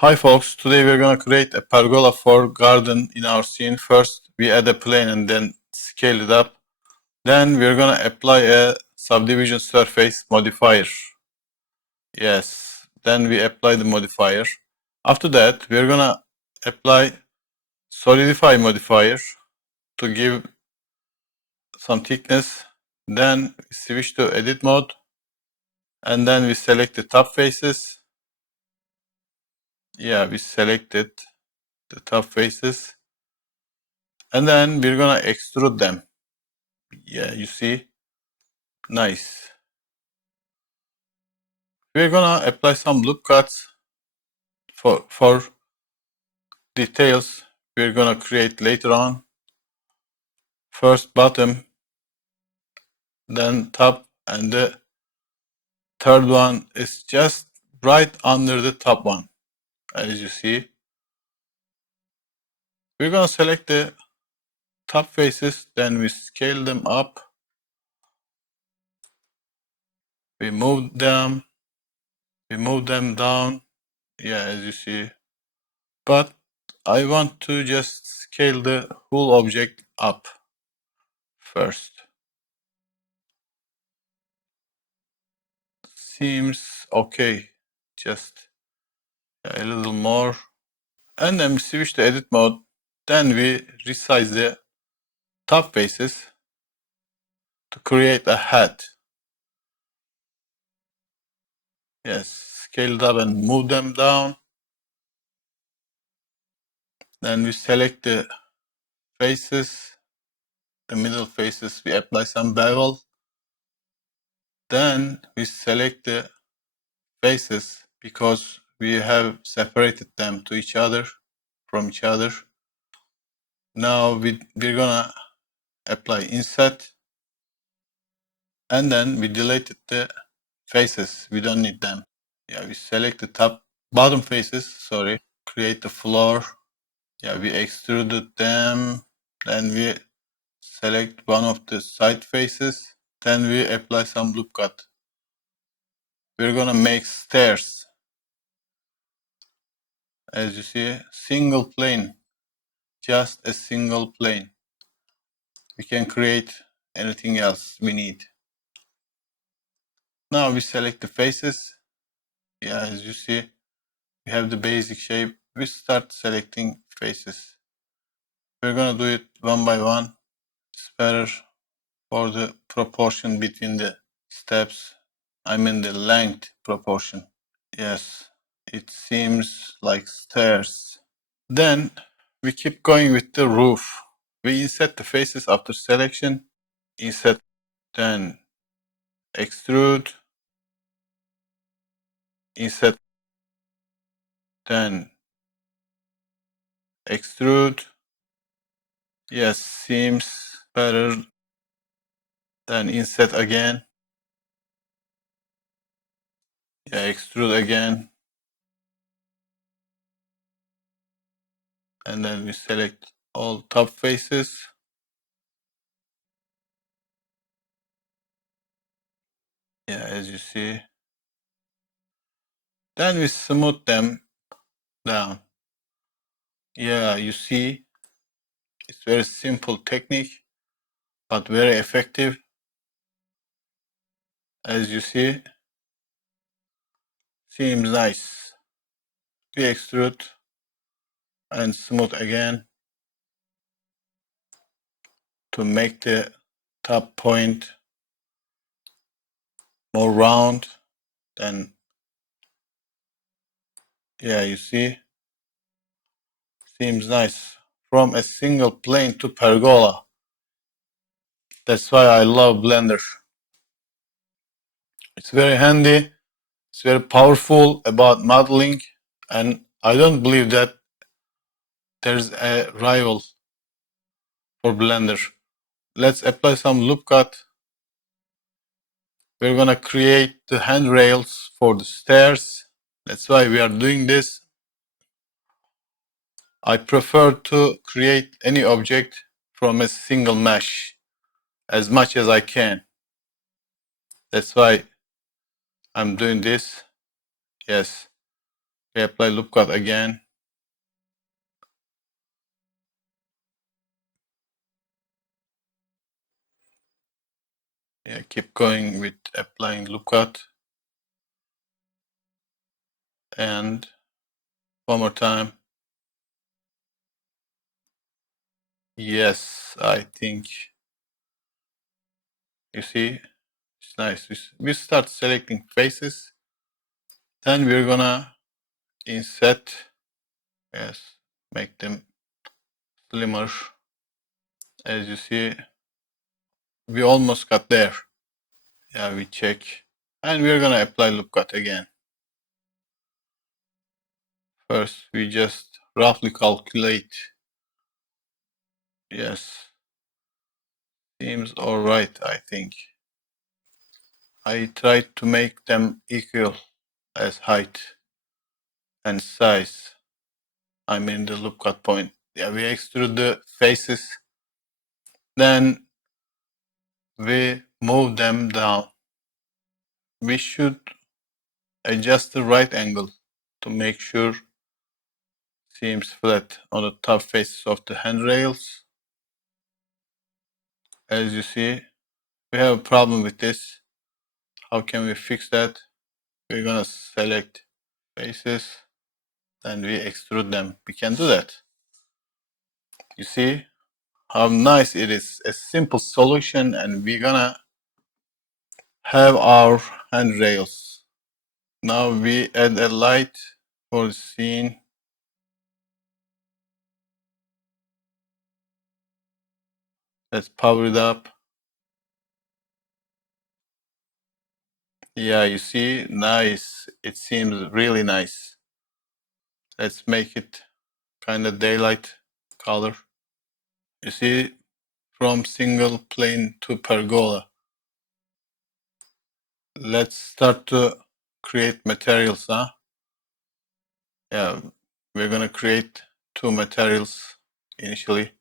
Hi folks, today we're gonna create a pergola for garden in our scene. First we add a plane and then scale it up. Then we're gonna apply a subdivision surface modifier. Yes, then we apply the modifier. After that we're gonna apply solidify modifier to give some thickness. Then we switch to edit mode and then we select the top faces. Yeah, we selected the top faces. And then we're gonna extrude them. Yeah, you see, nice. We're gonna apply some loop cuts for details we're gonna create later on. First bottom, then top, and the third one is just right under the top one, as you see. We're gonna select the top faces, then we scale them up. We move them down, yeah, as you see. But I want to just scale the whole object up first. Seems okay, just a little more. And then we switch to edit mode. Then we resize the top faces to create a head. Yes, scale it up and move them down. Then we select the faces, the middle faces, we apply some bevel. Then we select the faces because we have separated them to each other, from each other. Now we're gonna apply inset. And then we deleted the faces, we don't need them. Yeah, we select the bottom faces, sorry, create the floor. Yeah, we extruded them. Then we select one of the side faces. Then we apply some loop cut. We're gonna make stairs. As you see, single plane, just a single plane. We can create anything else we need. Now we select the faces. Yeah, as you see, we have the basic shape. We start selecting faces. We're gonna do it one by one. It's better for the proportion between the steps. I mean the length proportion. Yes, it seems like stairs. Then we keep going with the roof. We inset the faces after selection. Inset, then extrude. Inset, then extrude. Yes, seems better. Then inset again. Yeah, extrude again. And then we select all top faces. Yeah, as you see. Then we smooth them down. Yeah, you see, it's very simple technique, but very effective. As you see, seems nice. We extrude and smooth again to make the top point more round. Then, yeah, you see, seems nice. From a single plane to pergola. That's why I love Blender. It's very handy. It's very powerful about modeling, and I don't believe that there's a rival for Blender. Let's apply some loop cut. We're gonna create the handrails for the stairs. That's why we are doing this. I prefer to create any object from a single mesh as much as I can. That's why I'm doing this. Yes, We apply loop cut again. Yeah, keep going with applying loop cut. And one more time. Yes, I think you see it's nice. We start selecting faces. Then we're gonna inset. Yes, make them slimmer. As you see, we almost got there. Yeah, we check. And we're gonna apply loop cut again. First, we just roughly calculate. Yes, seems alright, I think. I tried to make them equal as height and size. I mean the loop cut point. Yeah, we extrude the faces. Then we move them down. We should adjust the right angle to make sure seems flat on the top faces of the handrails. As you see, we have a problem with this. How can we fix that? We're gonna select faces, then we extrude them. We can do that. You see how nice it is. A simple solution, and we're gonna have our handrails. Now we add a light for the scene. Let's power it up. Yeah, you see, nice. It seems really nice. Let's make it kind of daylight color. You see, from single plane to pergola. Let's start to create materials, huh? Yeah, we're gonna create two materials initially.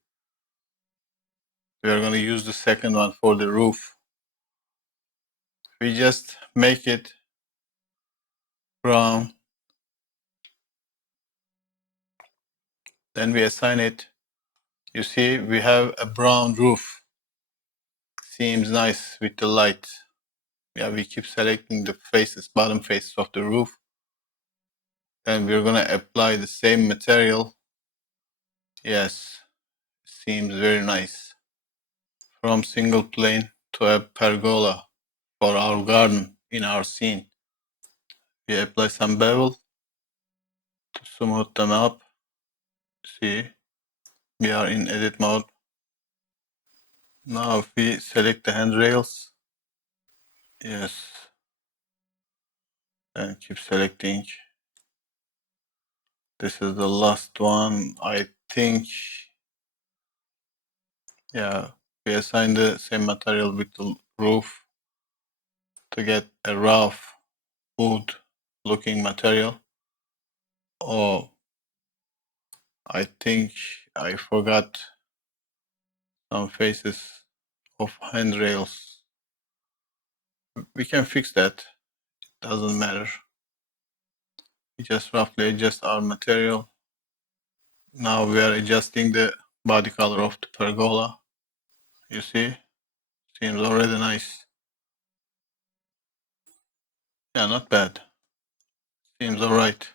We're gonna use the second one for the roof. We just make it brown. Then we assign it. You see, we have a brown roof. Seems nice with the light. Yeah, we keep selecting the faces, bottom faces of the roof. Then we're gonna apply the same material. Yes, seems very nice. From single plane to a pergola for our garden in our scene. We apply some bevel to smooth them up. See, we are in edit mode. Now if we select the handrails, yes, and keep selecting. This is the last one, I think. Yeah, we assign the same material with the roof to get a rough wood looking material. Oh, I think I forgot some faces of handrails. We can fix that, doesn't matter. We just roughly adjust our material. Now we are adjusting the body color of the pergola. You see, seems already nice. Yeah, not bad. Seems alright.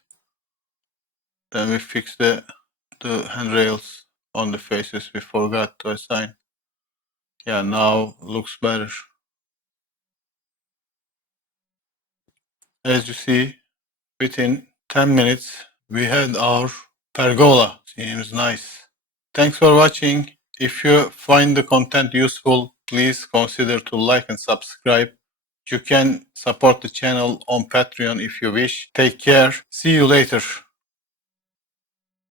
Then we fix the handrails on the faces we forgot to assign. Yeah, now looks better. As you see, within 10 minutes we had our pergola. Seems nice. Thanks for watching. If you find the content useful, please consider to like and subscribe. You can support the channel on Patreon if you wish. Take care. See you later.